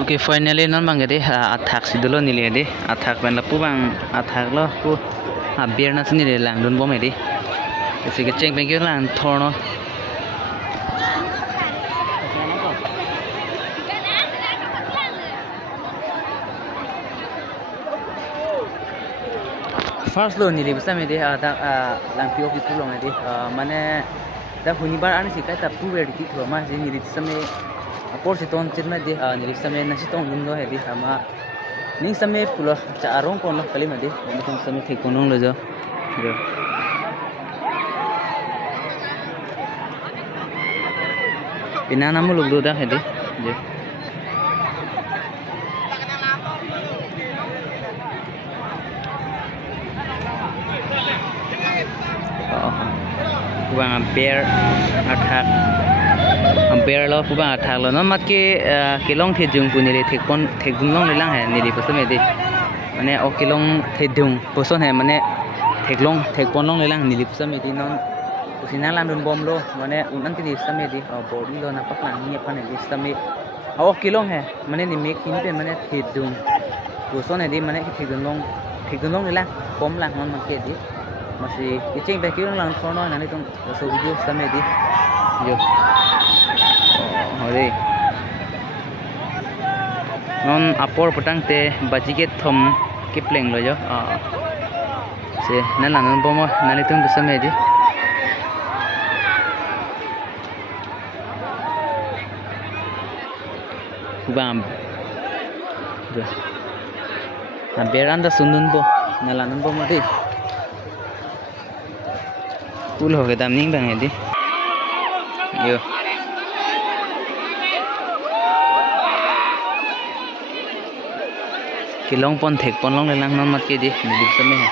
Okay, finally non bangede athak sidolo nile de athak ban la pu bang athak lo pu beer na sini de lang don bom edi ese ke cheng beng lang thorno first lo nile bisa me de ada lang pi office lo edi mane da hunibar ani sikai ta pu edi ki thoma je nile same apor siton chirna de nile same na sitong lundo edi ama ning same pulo cha arong kono kalima de ning same thik kono lo jo pina namu log do da hedi je bang bear athak bear lo bang athak lo no mat ke kilong the jung puni re thekpon thekdung long lelang he ni ri pasame de mane o kilong thedung poson he mane thekpon long lelang ni ri pasame di non usina lan dun bom lo mane unan ti same di body lo na paklang ni phane di same o kilong he mane ni mek hin pe mane thedung poson he di mane thedung long lelang kom lang mon mat ke di masih kecing bagi orang lang kono nani tong so video same di yo hore non apor petang te bajiket thom kipleng lo yo se nana non bomo nani tong same di bam beranda sundun bo nalanan bomo di Pul ho ke dam ning bang edi yo kilong pon thek pon long lelang non mat ke di nilip same he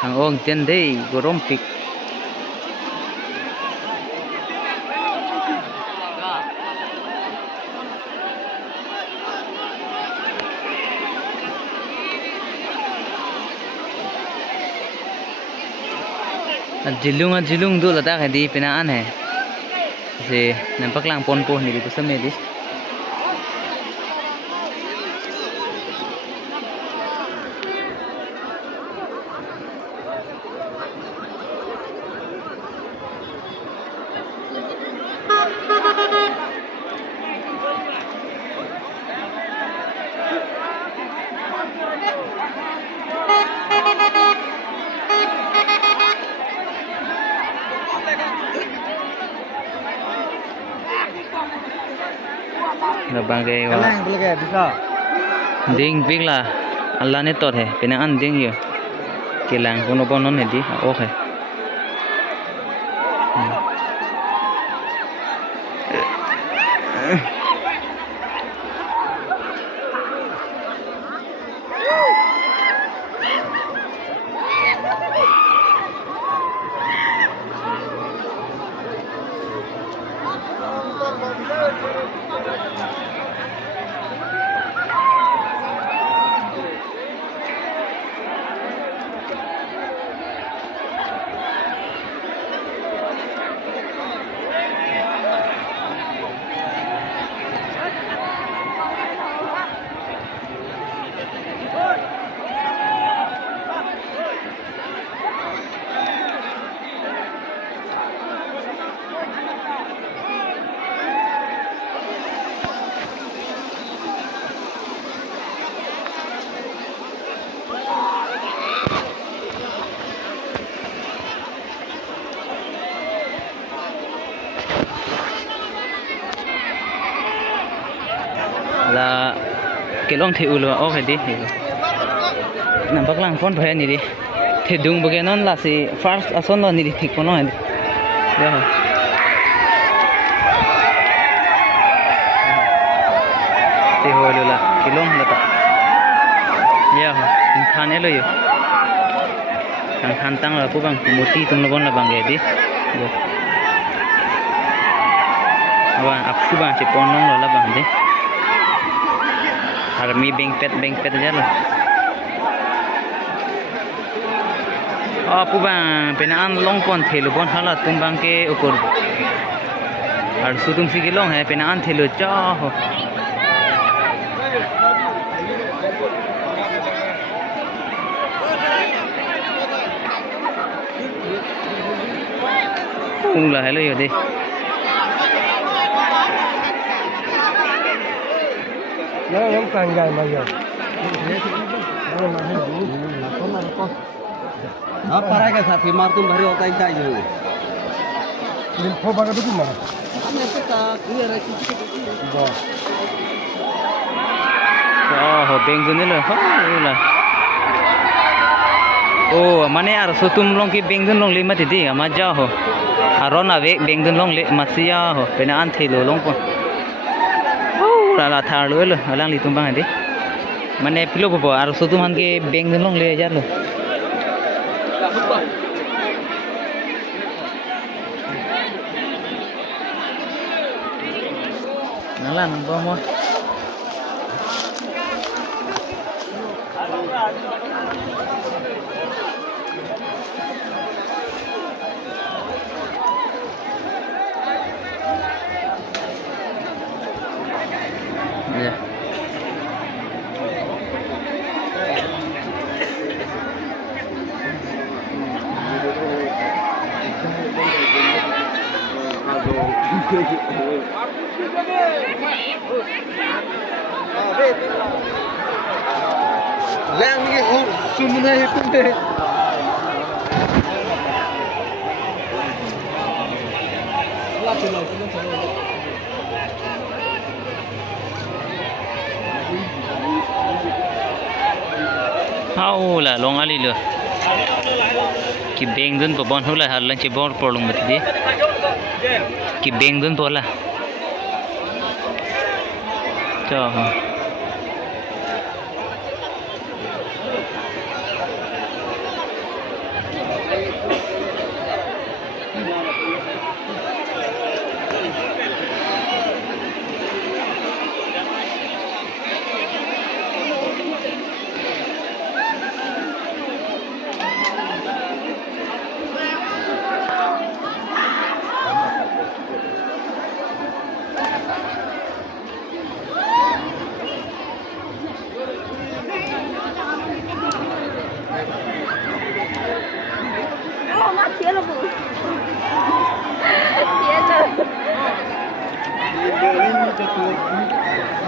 hang ong ten dei gorom pik jilung du lata khadi pinaan hai se nampak lang pon po ni ko same di bangge wa ding bigla Allah ne tot hai pinaan ding yo kilang kono bonon he di okay la kelong the ulo o khadi nampak lang phone bhaya ni ri thedung bage non la si first ason lo ni ri thik kono hen ya te holo la kelong lata ya thane lo yo kang tang la pu bang muti tung lo bon la bang ge di go awan apsu bang si ponong lo la bang de army bengpet aja lah Pubang penaan long pon thelu bon hala tumbang ke ukur ar sutum sigi long hai penaan thelu cha ho ula hello yode yang panjang banyak apa raga sapi martum bari otai kai jo info baga tu mana ame peta clear hai kichi ho bengun lo ha ula mane ar sutum long ki bengun long le mati di ama ja ho aron ave bengun long le masia ho penaan thelo long pon la thar lo alang li tumbang ade mane pilo bo ar sutum han ke bengun long le jar lo nalan bo mo ya lang ni ho sumna he tunte haula long ali lo ki bengdun po bon hula halang che bor problem mati di ki bengdun pola cho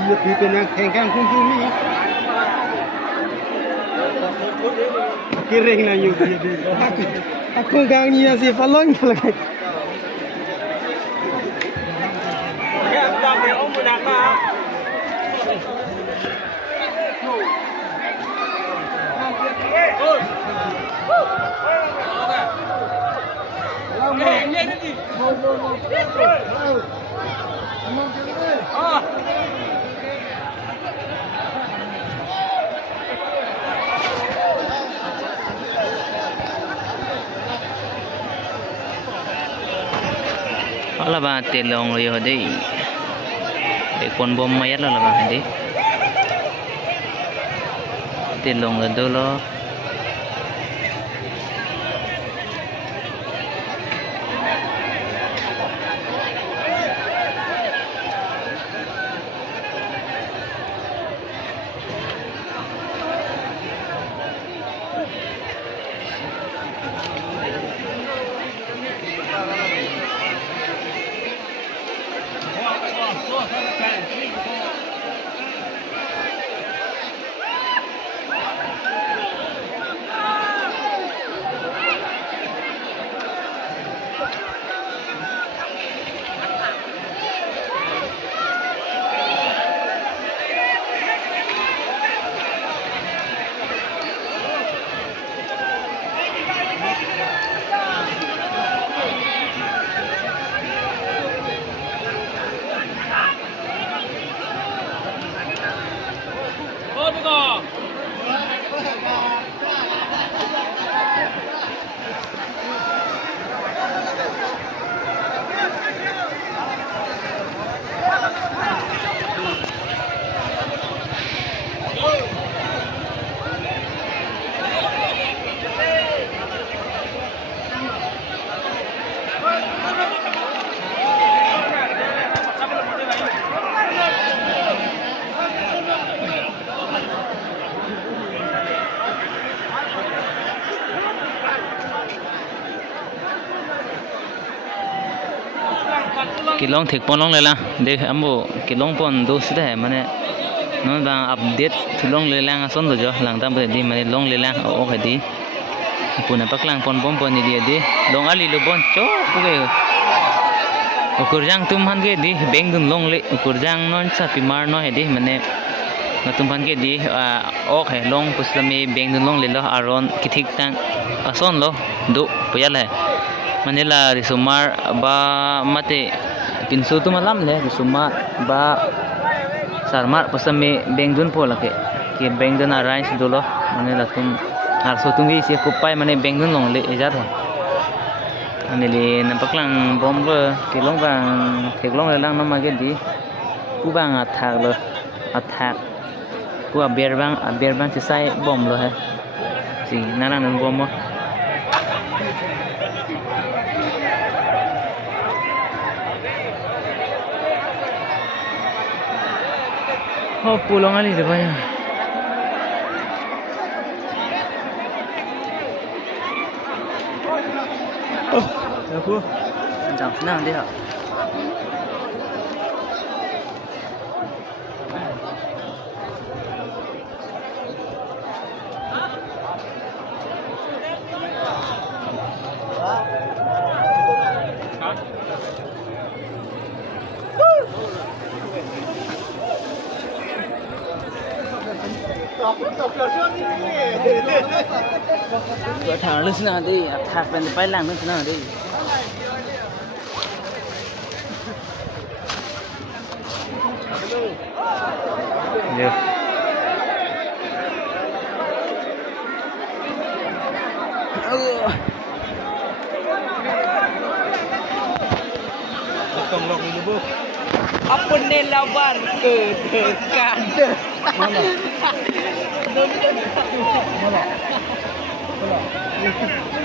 Ia pipa nang hengkang kumpu ni. Kering na yung aku gang ni si palong lagi. Ala ba telong yo dei de kon bom mayat la ba de telong la dolo ki long thik pon long le la de ambo ki long pon do sida mane non bang update thulong le lang ason do jo lang tam di mane long le lang o ka di puna paklang pon bom pon ni dia di long ali lo bon cho ku ge ukur jang tum han ge di beng dun long le ukur jang non sa pi mar no he di mane tum han ge di ok he long puslami beng dun long le lo aron ki thik tang ason lo do puyal he mane la risumar ba mate pinsu tu malam le risumar ba sarmar puslami beng dun po la ke ki beng dun arrange do lo mane la tum ar so tum gi se kupai mane beng dun long le ejat he ane le nampak lang bom le ki long bang thek long le lang no ma ge di ku bang athak lo athak ku aber bang se sai bom lo he si nanang nan bom mo oh pulang ali de ba ya aku jam senang dia Gua thang lu senang di athak ben pai lang lu senang di yeah Tong lok ni bu. Apa ni lawan kan? Mana? Mana? Mana?